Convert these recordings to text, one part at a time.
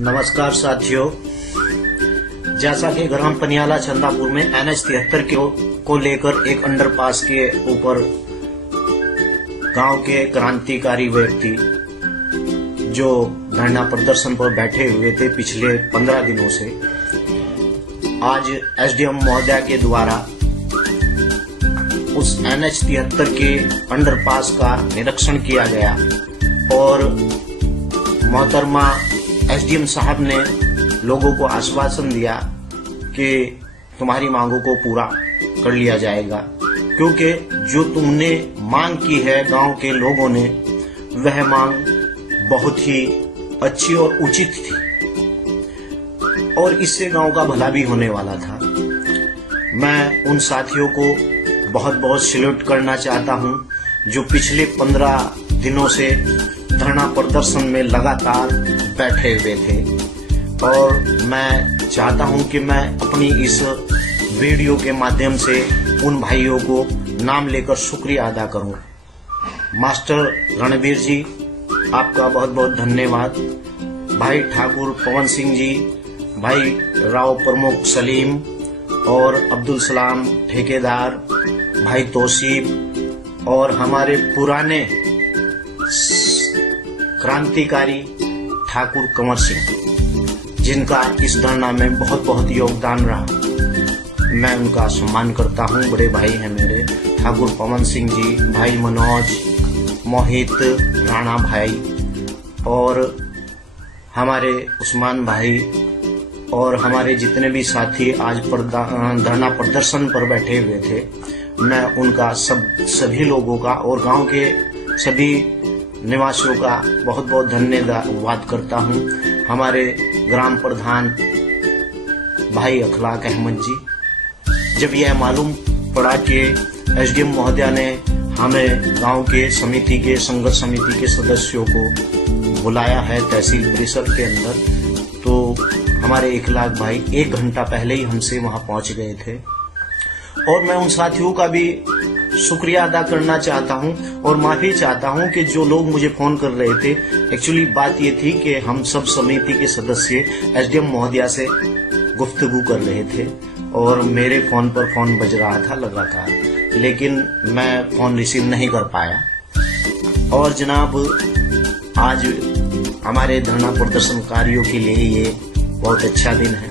नमस्कार साथियों, जैसा कि ग्राम पनियाला चंदापुर में NH 73 को लेकर एक अंडरपास के ऊपर गांव के क्रांतिकारी व्यक्ति जो धरना प्रदर्शन पर बैठे हुए थे पिछले 15 दिनों से, आज SDM महोदय के द्वारा उस NH 73 के अंडरपास का निरीक्षण किया गया और मोहतरमा SDM साहब ने लोगों को आश्वासन दिया कि तुम्हारी मांगों को पूरा कर लिया जाएगा, क्योंकि जो तुमने मांग की है गांव के लोगों ने, वह मांग बहुत ही अच्छी और उचित थी और इससे गांव का भला भी होने वाला था। मैं उन साथियों को बहुत बहुत सैल्यूट करना चाहता हूं जो पिछले 15 दिनों से धरना प्रदर्शन में लगातार बैठे हुए थे और मैं चाहता हूं कि मैं अपनी इस वीडियो के माध्यम से उन भाइयों को नाम लेकर शुक्रिया अदा करूं। मास्टर रणबीर जी, आपका बहुत बहुत धन्यवाद। भाई ठाकुर पवन सिंह जी, भाई राव प्रमुख सलीम और अब्दुल सलाम ठेकेदार, भाई तौसीफ और हमारे पुराने क्रांतिकारी ठाकुर कंवर सिंह, जिनका इस धरना में बहुत बहुत योगदान रहा, मैं उनका सम्मान करता हूं। बड़े भाई हैं मेरे ठाकुर पवन सिंह जी, भाई मनोज, मोहित राणा भाई और हमारे उस्मान भाई और हमारे जितने भी साथी आज धरना प्रदर्शन पर बैठे हुए थे, मैं उनका सभी लोगों का और गांव के सभी निवासियों का बहुत बहुत धन्यवाद करता हूं। हमारे ग्राम प्रधान भाई अखलाक अहमद जी, जब यह मालूम पड़ा कि SDM महोदय ने हमें गांव के समिति के संघर्ष समिति के सदस्यों को बुलाया है तहसील परिसर के अंदर, तो हमारे अखलाक भाई 1 घंटा पहले ही हमसे वहां पहुंच गए थे और मैं उन साथियों का भी शुक्रिया अदा करना चाहता हूं और माफी चाहता हूं कि जो लोग मुझे फोन कर रहे थे, एक्चुअली बात ये थी कि हम सब समिति के सदस्य SDM महोदया से गुफ्तगू कर रहे थे और मेरे फोन पर फोन बज रहा था लगातार, लेकिन मैं फोन रिसीव नहीं कर पाया। और जनाब, आज हमारे धरना प्रदर्शनकारियों के लिए ये बहुत अच्छा दिन है।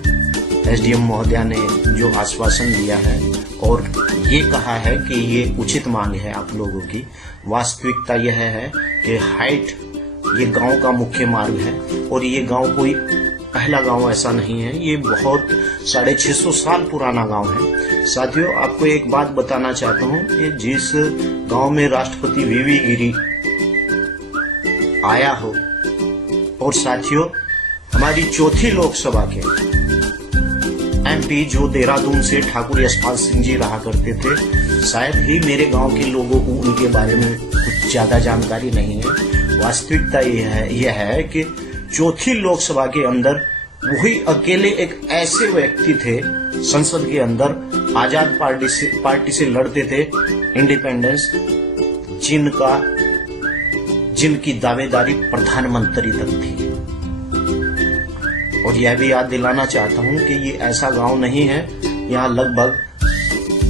SDM महोदया ने जो आश्वासन दिया है और ये कहा है कि ये उचित मांग है आप लोगों की। वास्तविकता यह है कि हाइट ये गांव का मुख्य मार्ग है और ये गांव कोई पहला गांव ऐसा नहीं है, ये बहुत 650 साल पुराना गांव है। साथियों, आपको एक बात बताना चाहता हूं कि जिस गांव में राष्ट्रपति VV गिरी आया हो, और साथियों हमारी चौथी लोकसभा के MP जो देहरादून से ठाकुर यशपाल सिंह जी रहा करते थे, शायद ही मेरे गांव के लोगों को उनके बारे में कुछ ज्यादा जानकारी नहीं है। वास्तविकता यह है कि चौथी लोकसभा के अंदर वही अकेले एक ऐसे व्यक्ति थे संसद के अंदर, आजाद पार्टी से लड़ते थे इंडिपेंडेंस, जिनकी दावेदारी प्रधानमंत्री तक थी। और यह भी याद दिलाना चाहता हूं कि ये ऐसा गांव नहीं है, यहाँ लगभग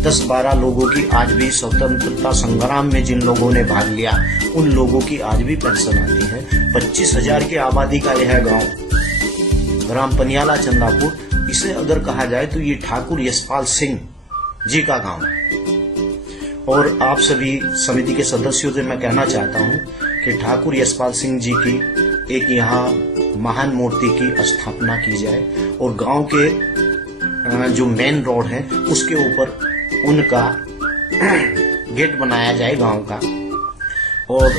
10-12 लोगों की आज भी स्वतंत्रता संग्राम में जिन लोगों ने भाग लिया, उन लोगों की आज भी पेंशन आती है। 25,000 की आबादी का यह गांव ग्राम पनियाला चंदापुर, इसे अगर कहा जाए तो ये ठाकुर यशपाल सिंह जी का गांव है। और आप सभी समिति के सदस्यों से मैं कहना चाहता हूं कि ठाकुर यशपाल सिंह जी की एक यहाँ महान मूर्ति की स्थापना की जाए और गांव के जो मेन रोड है उसके ऊपर उनका गेट बनाया जाए गांव का। और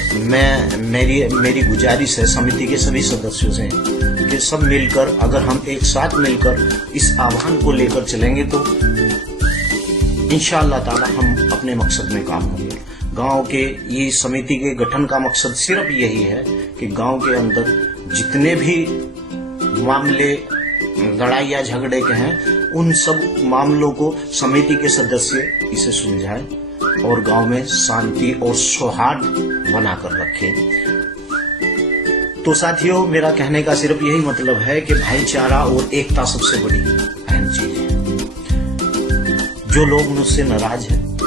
मेरी गुजारिश है समिति के सभी सदस्यों से कि सब मिलकर, अगर हम एक साथ मिलकर इस आह्वान को लेकर चलेंगे तो इंशाअल्लाह ताला हम अपने मकसद में काम होंगे। गांव के ये समिति के गठन का मकसद सिर्फ यही है कि गांव के अंदर जितने भी मामले लड़ाई या झगड़े के हैं, उन सब मामलों को समिति के सदस्य इसे सुलझाएं और गांव में शांति और सौहार्द बनाकर रखें। तो साथियों, मेरा कहने का सिर्फ यही मतलब है कि भाईचारा और एकता सबसे बड़ी अहम चीज है। जो लोग मुझसे नाराज हैं,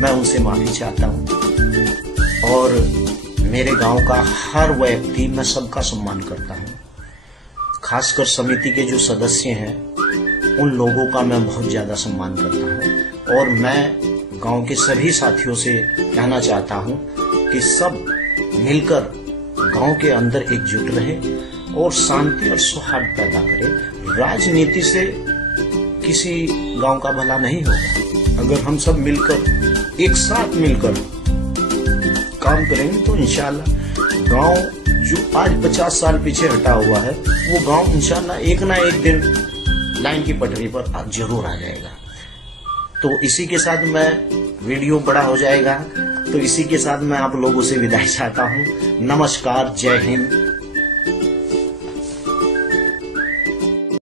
मैं उनसे माफी चाहता हूं और मेरे गांव का हर व्यक्ति, मैं सबका सम्मान करता हूं। खासकर समिति के जो सदस्य हैं, उन लोगों का मैं बहुत ज्यादा सम्मान करता हूं और मैं गांव के सभी साथियों से कहना चाहता हूं कि सब मिलकर गांव के अंदर एकजुट रहे और शांति और सौहार्द पैदा करें। राजनीति से किसी गांव का भला नहीं होगा। अगर हम सब मिलकर, एक साथ मिलकर काम करेंगे तो इंशाल्लाह गांव जो आज 50 साल पीछे हटा हुआ है, वो गांव इंशाल्लाह एक ना एक दिन लाइन की पटरी पर जरूर आ जाएगा। तो इसी के साथ मैं, वीडियो बड़ा हो जाएगा, तो इसी के साथ मैं आप लोगों से विदाई चाहता हूं। नमस्कार, जय हिंद।